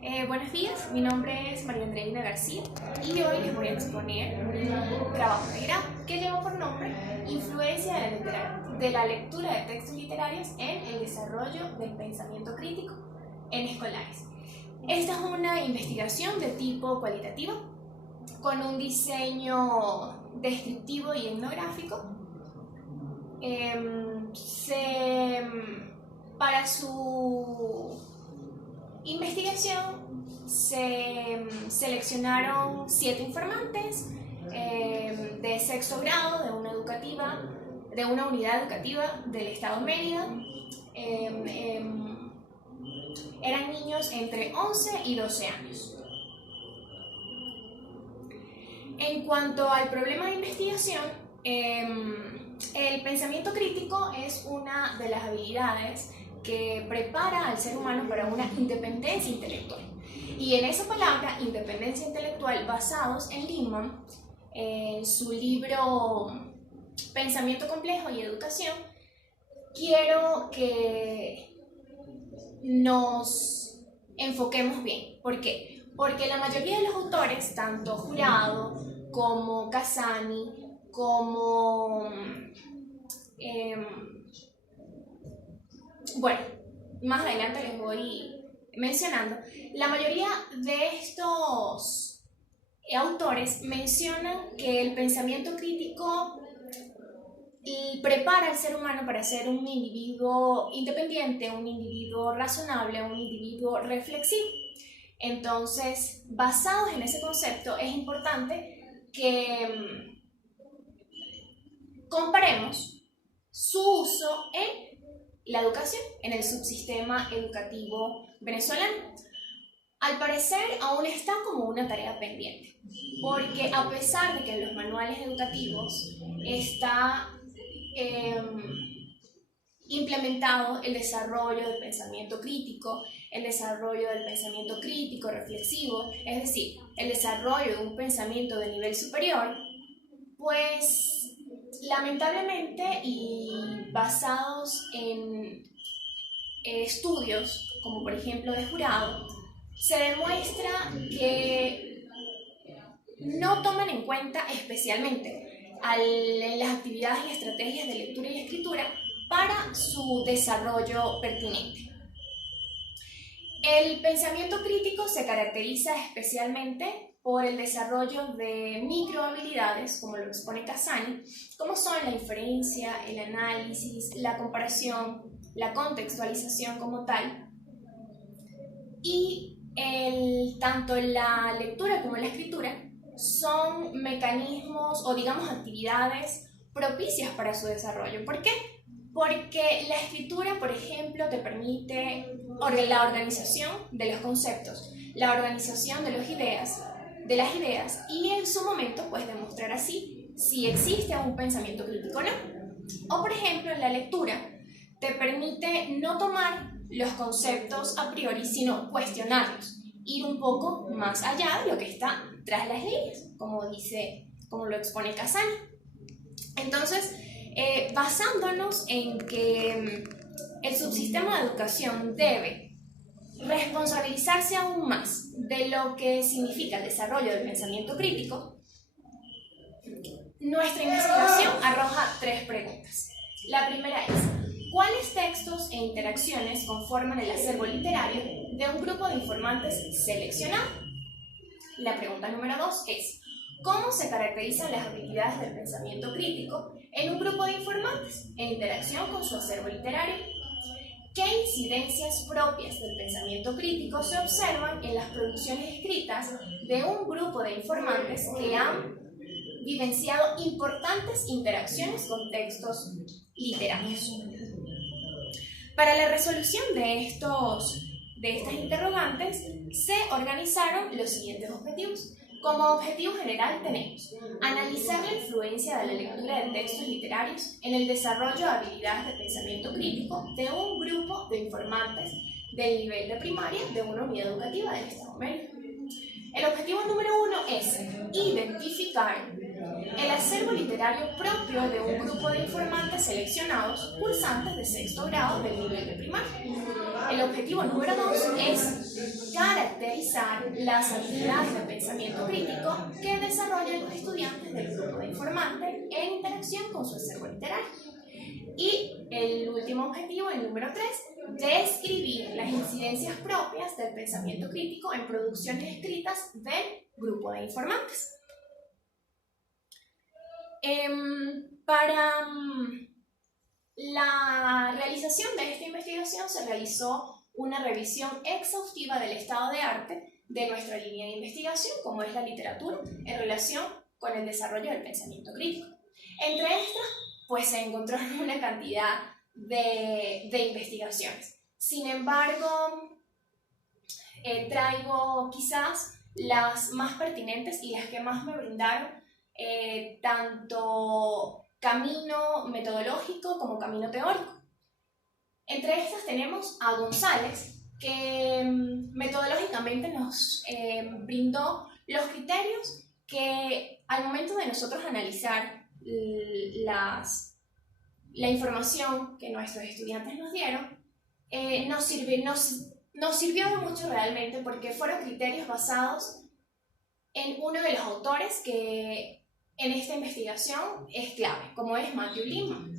Buenos días, mi nombre es María Andreina García y hoy les voy a exponer un trabajo de grado que lleva por nombre Influencia de la lectura de textos literarios en el desarrollo del pensamiento crítico en escolares. Esta es una investigación de tipo cualitativo con un diseño descriptivo y etnográfico. Para su investigación se seleccionaron 7 informantes de sexto grado de una unidad educativa del estado de Mérida. Eran niños entre 11 y 12 años. En cuanto al problema de investigación, el pensamiento crítico es una de las habilidades que prepara al ser humano para una independencia intelectual. Y en esa palabra, independencia intelectual, basados en Lehmann, en su libro Pensamiento complejo y educación, quiero que nos enfoquemos bien. ¿Por qué? Porque la mayoría de los autores, tanto Jurado como Casani, como más adelante les voy mencionando, la mayoría de estos autores mencionan que el pensamiento crítico prepara al ser humano para ser un individuo independiente, un individuo razonable, un individuo reflexivo. Entonces, basados en ese concepto, es importante que comparemos su uso en la educación, en el subsistema educativo venezolano. Al parecer, aún está como una tarea pendiente, porque a pesar de que en los manuales educativos está implementado el desarrollo del pensamiento crítico, el desarrollo del pensamiento crítico reflexivo, es decir, el desarrollo de un pensamiento de nivel superior, pues lamentablemente y basados en estudios como por ejemplo de Jurado, se demuestra que no toman en cuenta especialmente en las actividades y estrategias de lectura y escritura para su desarrollo pertinente. El pensamiento crítico se caracteriza especialmente por el desarrollo de microhabilidades, como lo expone Casani, como son la inferencia, el análisis, la comparación, la contextualización como tal, y tanto la lectura como la escritura son mecanismos o digamos actividades propicias para su desarrollo. ¿Por qué? Porque la escritura, por ejemplo, te permite la organización de los conceptos, la organización de las ideas y en su momento puedes demostrar así si existe un pensamiento crítico o no. O por ejemplo, en la lectura te permite no tomar los conceptos a priori, sino cuestionarlos, ir un poco más allá de lo que está tras las líneas, como lo expone Casani. Entonces, basándonos en que el subsistema de educación debe responsabilizarse aún más de lo que significa el desarrollo del pensamiento crítico, nuestra investigación arroja 3 preguntas. La primera es: ¿cuáles textos e interacciones conforman el acervo literario de un grupo de informantes seleccionado? La pregunta número 2 es: ¿cómo se caracterizan las habilidades del pensamiento crítico en un grupo de informantes en interacción con su acervo literario? ¿Qué incidencias propias del pensamiento crítico se observan en las producciones escritas de un grupo de informantes que han vivenciado importantes interacciones con textos literarios? Para la resolución de estas interrogantes se organizaron los siguientes objetivos. Como objetivo general tenemos analizar la influencia de la lectura de textos literarios en el desarrollo de habilidades de pensamiento crítico de un grupo de informantes del nivel de primaria de una unidad educativa del Estado de Mérida. El objetivo número 1 es identificar el acervo literario propio de un grupo de informantes seleccionados cursantes de sexto grado del nivel de primaria. El objetivo número 2 es caracterizar revisar las habilidades de pensamiento crítico que desarrollan los estudiantes del grupo de informantes en interacción con su acervo literario. Y el último objetivo, el número 3, describir las incidencias propias del pensamiento crítico en producciones escritas del grupo de informantes. Para la realización de esta investigación se realizó una revisión exhaustiva del estado de arte de nuestra línea de investigación, como es la literatura, en relación con el desarrollo del pensamiento crítico. Entre estas, pues se encontraron una cantidad de investigaciones. Sin embargo, traigo quizás las más pertinentes y las que más me brindaron tanto camino metodológico como camino teórico. Entre estas tenemos a González, que metodológicamente nos brindó los criterios que al momento de nosotros analizar la información que nuestros estudiantes nos dieron, nos sirvió de mucho realmente, porque fueron criterios basados en uno de los autores que en esta investigación es clave, como es Matthew Lipman.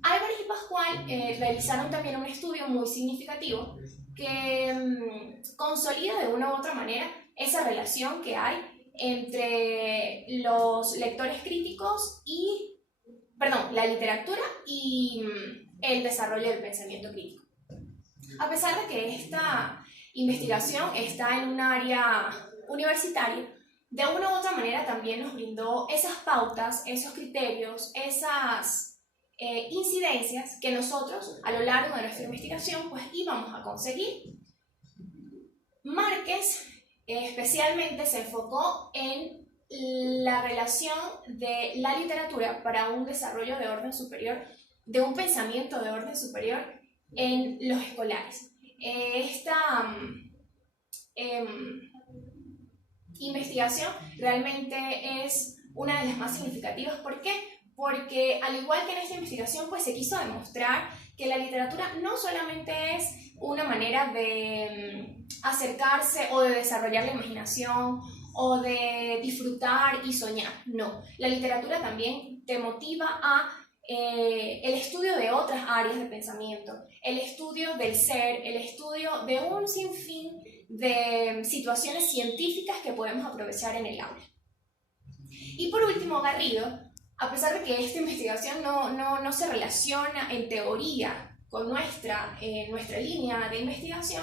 Álvarez y Pascual realizaron también un estudio muy significativo que consolida de una u otra manera esa relación que hay entre los lectores críticos la literatura y el desarrollo del pensamiento crítico. A pesar de que esta investigación está en un área universitaria, de una u otra manera también nos brindó esas pautas, esos criterios, esas incidencias que nosotros a lo largo de nuestra investigación pues íbamos a conseguir. Márquez especialmente se enfocó en la relación de la literatura para un desarrollo de orden superior, de un pensamiento de orden superior en los escolares. Esta investigación realmente es una de las más significativas. ¿Por qué? Porque al igual que en esta investigación, pues se quiso demostrar que la literatura no solamente es una manera de acercarse o de desarrollar la imaginación o de disfrutar y soñar. No, la literatura también te motiva a el estudio de otras áreas de pensamiento, el estudio del ser, el estudio de un sinfín de situaciones científicas que podemos aprovechar en el aula. Y por último, Garrido, a pesar de que esta investigación no se relaciona en teoría con nuestra línea de investigación,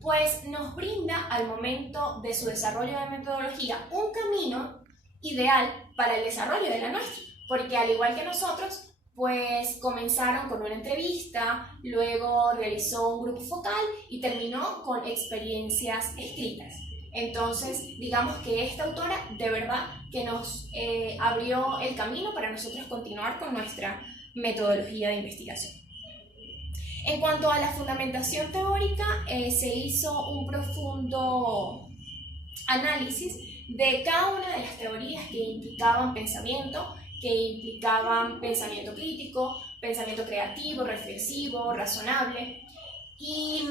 pues nos brinda al momento de su desarrollo de metodología un camino ideal para el desarrollo de la nuestra, porque al igual que nosotros, pues comenzaron con una entrevista, luego realizó un grupo focal y terminó con experiencias escritas. Entonces, digamos que esta autora de verdad que nos abrió el camino para nosotros continuar con nuestra metodología de investigación. En cuanto a la fundamentación teórica, se hizo un profundo análisis de cada una de las teorías que implicaban pensamiento, que implicaban pensamiento crítico, pensamiento creativo, reflexivo, razonable. Y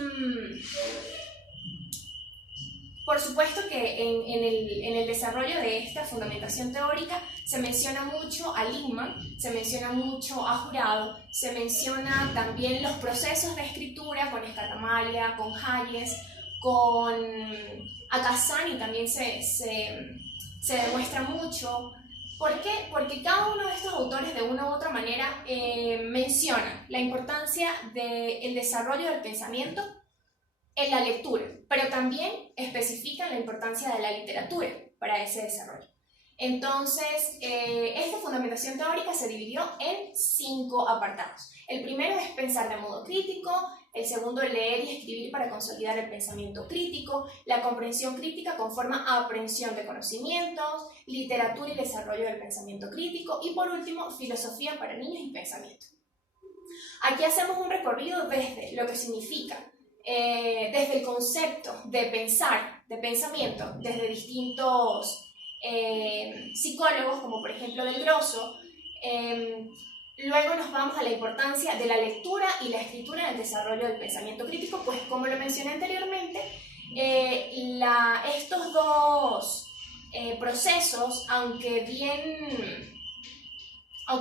por supuesto que en el desarrollo de esta fundamentación teórica se menciona mucho a Lipman, se menciona mucho a Jurado, se menciona también los procesos de escritura con Escatamalia, con Hayes, con Akasani también se demuestra mucho. ¿Por qué? Porque cada uno de estos autores de una u otra manera menciona la importancia del desarrollo del pensamiento en la lectura, pero también especifican la importancia de la literatura para ese desarrollo. Entonces, esta fundamentación teórica se dividió en 5 apartados. El primero es pensar de modo crítico, el segundo leer y escribir para consolidar el pensamiento crítico, la comprensión crítica conforma aprehensión de conocimientos, literatura y desarrollo del pensamiento crítico y por último, filosofía para niños y pensamiento. Aquí hacemos un recorrido desde lo que significa desde el concepto de pensar, de pensamiento, desde distintos psicólogos, como por ejemplo Del Grosso. Luego nos vamos a la importancia de la lectura y la escritura en el desarrollo del pensamiento crítico, pues como lo mencioné anteriormente, estos dos procesos, aunque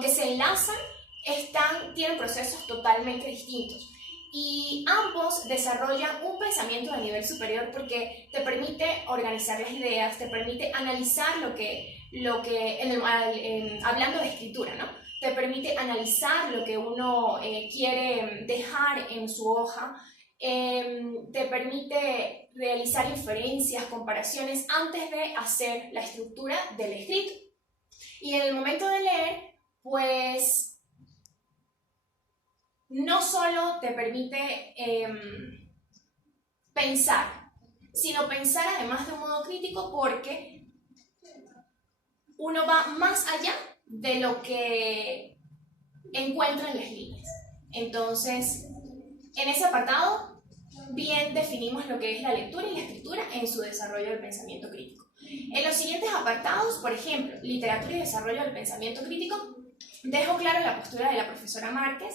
se enlazan, tienen procesos totalmente distintos. Y ambos desarrollan un pensamiento de nivel superior porque te permite organizar las ideas, te permite analizar hablando de escritura, ¿no? Te permite analizar lo que uno quiere dejar en su hoja, te permite realizar inferencias, comparaciones antes de hacer la estructura del escrito. Y en el momento de leer, pues no solo te permite pensar, sino pensar además de un modo crítico, porque uno va más allá de lo que encuentra en las líneas. Entonces, en ese apartado, bien definimos lo que es la lectura y la escritura en su desarrollo del pensamiento crítico. En los siguientes apartados, por ejemplo, literatura y desarrollo del pensamiento crítico, dejo claro la postura de la profesora Márquez,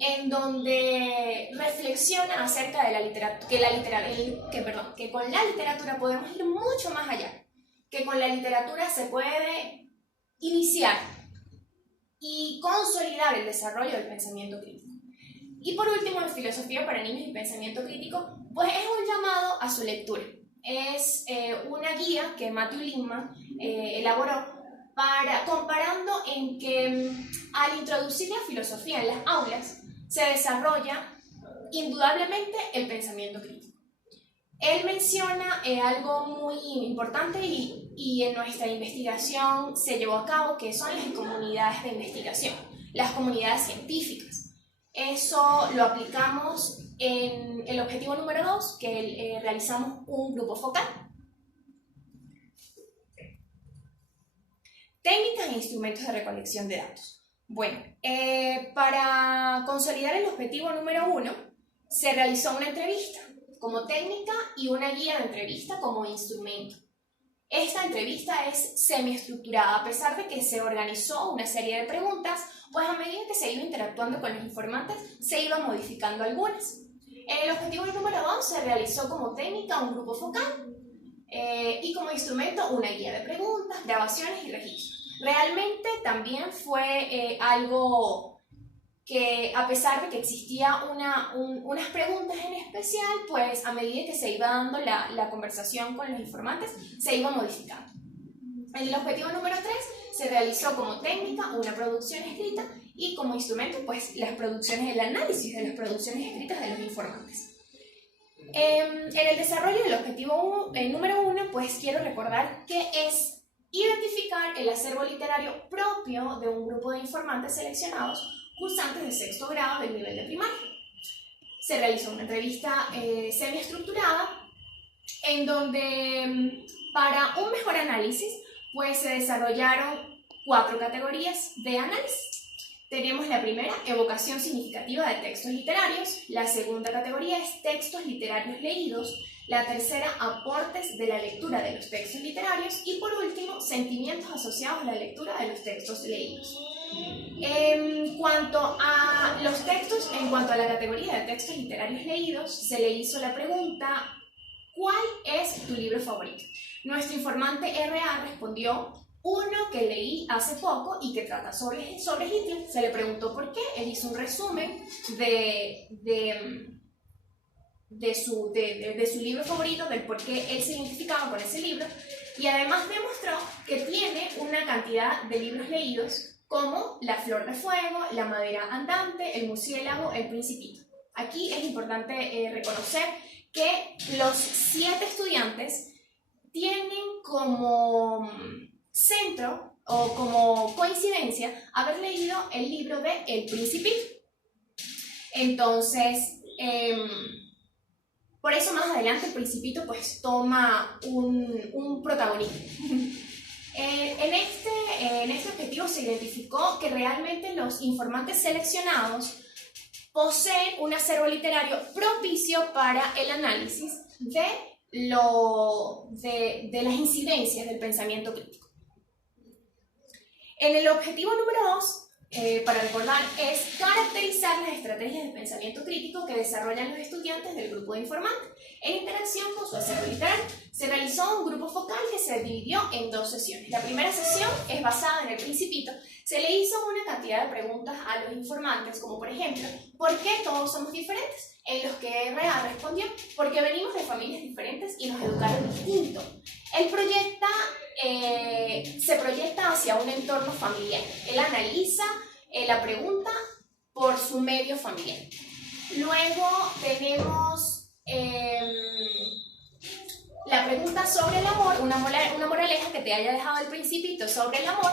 en donde reflexiona acerca de la literatura, que con la literatura podemos ir mucho más allá, que con la literatura se puede iniciar y consolidar el desarrollo del pensamiento crítico. Y por último, en filosofía para niños y pensamiento crítico, pues es un llamado a su lectura. Es una guía que Matthew Lindman elaboró comparando en que al introducir la filosofía en las aulas se desarrolla indudablemente el pensamiento crítico. Él menciona algo muy importante y en nuestra investigación se llevó a cabo, que son las comunidades de investigación, las comunidades científicas. Eso lo aplicamos en el objetivo número 2, que realizamos un grupo focal. Técnicas e instrumentos de recolección de datos. Bueno, para consolidar el objetivo número 1, se realizó una entrevista como técnica y una guía de entrevista como instrumento. Esta entrevista es semiestructurada, a pesar de que se organizó una serie de preguntas, pues a medida que se iba interactuando con los informantes, se iban modificando algunas. En el objetivo número 2 se realizó como técnica un grupo focal y como instrumento una guía de preguntas, grabaciones y registros. Realmente también fue algo que, a pesar de que existía unas preguntas en especial, pues a medida que se iba dando la conversación con los informantes, se iba modificando. En el objetivo número 3 se realizó como técnica una producción escrita y como instrumento, pues el análisis de las producciones escritas de los informantes. En el desarrollo del objetivo número 1, pues quiero recordar que es identificar el acervo literario propio de un grupo de informantes seleccionados cursantes de sexto grado del nivel de primaria. Se realizó una entrevista semiestructurada en donde para un mejor análisis pues se desarrollaron 4 categorías de análisis. Tenemos la primera, evocación significativa de textos literarios. La segunda categoría es textos literarios leídos. La tercera, aportes de la lectura de los textos literarios. Y por último, sentimientos asociados a la lectura de los textos leídos. En cuanto a los textos, en cuanto a la categoría de textos literarios leídos, se le hizo la pregunta, ¿cuál es tu libro favorito? Nuestro informante R.A. respondió, uno que leí hace poco y que trata sobre Hitler. Se le preguntó por qué, él hizo un resumen de su libro favorito, del por qué él se identificaba con ese libro, y además demostró que tiene una cantidad de libros leídos como La Flor de Fuego, La Madera Andante, El Murciélago, El Principito. Aquí es importante reconocer que los 7 estudiantes tienen como centro o como coincidencia haber leído el libro de El Principito. Entonces, por eso más adelante El Principito pues toma un protagonismo. En este objetivo se identificó que realmente los informantes seleccionados poseen un acervo literario propicio para el análisis de las incidencias del pensamiento crítico. En el objetivo número 2, para recordar, es caracterizar las estrategias de pensamiento crítico que desarrollan los estudiantes del grupo de informantes en interacción con su acervo literario. Se realizó un grupo focal que se dividió en 2 sesiones. La primera sesión es basada en el Principito. Se le hizo una cantidad de preguntas a los informantes, como por ejemplo, ¿por qué todos somos diferentes? En los que R.A. respondió, porque venimos de familias diferentes y nos educaron distinto. Él se proyecta hacia un entorno familiar. Él analiza la pregunta por su medio familiar. Luego tenemos la pregunta sobre el amor, una moraleja que te haya dejado el Principito sobre el amor,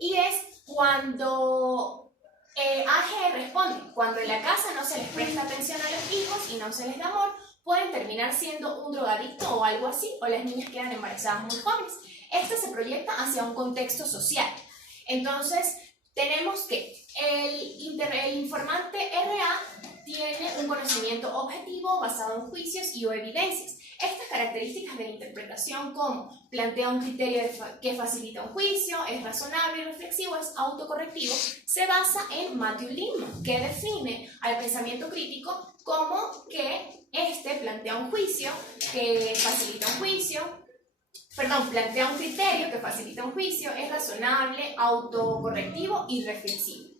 y es cuando A.G. responde, cuando en la casa no se les presta atención a los hijos y no se les da amor, pueden terminar siendo un drogadicto o algo así, o las niñas quedan embarazadas muy jóvenes. Esto se proyecta hacia un contexto social. Entonces, tenemos que el informante R.A. tiene un conocimiento objetivo basado en juicios y o evidencias. Estas características de la interpretación, como plantea un criterio que facilita un juicio, es razonable y reflexivo, es autocorrectivo, se basa en Matthew Lindman, que define al pensamiento crítico como que plantea un juicio que facilita un juicio, plantea un criterio que facilita un juicio, es razonable, autocorrectivo y reflexivo.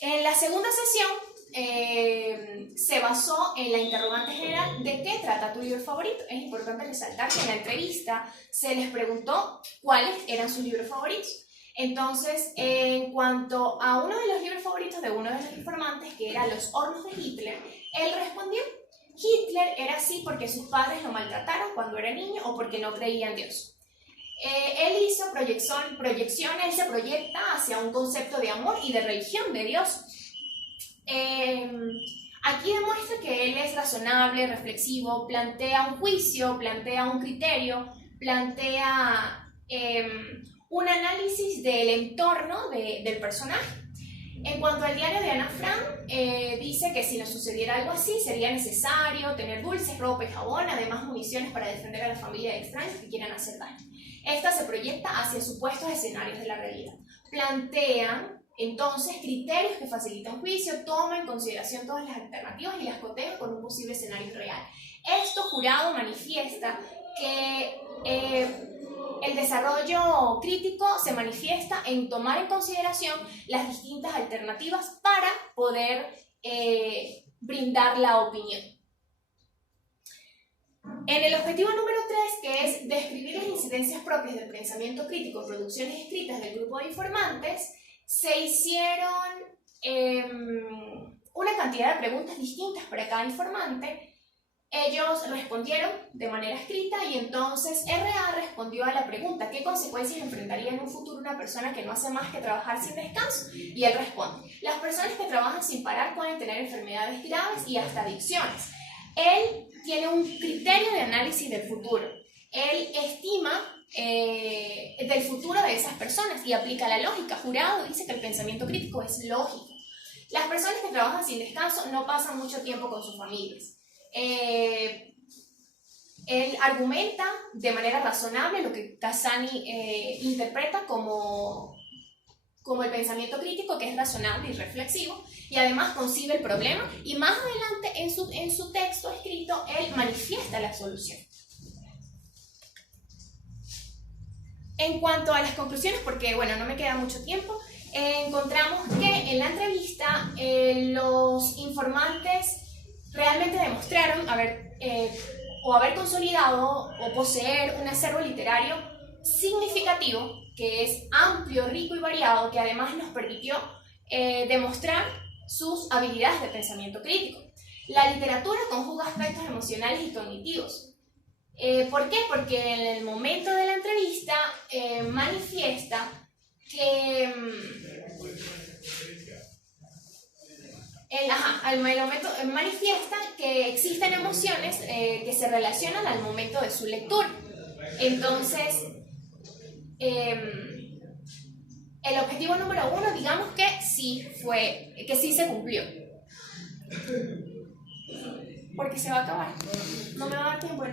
En la segunda sesión se basó en la interrogante general de qué trata tu libro favorito. Es importante resaltar que en la entrevista se les preguntó cuáles eran sus libros favoritos. Entonces, en cuanto a uno de los libros favoritos de uno de los informantes, que era Los hornos de Hitler, él respondió: Hitler era así porque sus padres lo maltrataron cuando era niño o porque no creía en Dios. Él hizo proyección, él se proyecta hacia un concepto de amor y de religión de Dios. Aquí demuestra que él es razonable, reflexivo, plantea un juicio, plantea un criterio, plantea un análisis del entorno del personaje. En cuanto al diario de Ana Frank, dice que si nos sucediera algo así, sería necesario tener dulces, ropa y jabón, además municiones para defender a la familia de extraños que quieran hacer daño. Esta se proyecta hacia supuestos escenarios de la realidad. Plantean entonces criterios que facilitan juicio, toma en consideración todas las alternativas y las coteja con un posible escenario real. Esto, jurado, manifiesta que el desarrollo crítico se manifiesta en tomar en consideración las distintas alternativas para poder brindar la opinión. En el objetivo número 3, que es describir las incidencias propias del pensamiento crítico en producciones escritas del grupo de informantes, se hicieron una cantidad de preguntas distintas para cada informante. Ellos respondieron de manera escrita y entonces R.A. respondió a la pregunta: ¿qué consecuencias enfrentaría en un futuro una persona que no hace más que trabajar sin descanso? Y él responde: las personas que trabajan sin parar pueden tener enfermedades graves y hasta adicciones. Él tiene un criterio de análisis del futuro. Él estima del futuro de esas personas y aplica la lógica. Jurado dice que el pensamiento crítico es lógico. Las personas que trabajan sin descanso no pasan mucho tiempo con sus familias. Él argumenta de manera razonable lo que Cassani interpreta como el pensamiento crítico, que es razonable y reflexivo, y además concibe el problema, y más adelante en su texto escrito él manifiesta la solución. En cuanto a las conclusiones, porque bueno, no me queda mucho tiempo, encontramos que en la entrevista los informantes realmente demostraron haber consolidado o poseer un acervo literario significativo, que es amplio, rico y variado, que además nos permitió demostrar sus habilidades de pensamiento crítico. La literatura conjuga aspectos emocionales y cognitivos. ¿Por qué? Porque en el momento de la entrevista manifiesta que manifiesta que existen emociones que se relacionan al momento de su lectura. Entonces, el objetivo número 1, digamos que sí se cumplió. Porque se va a acabar. No me va a dar tiempo.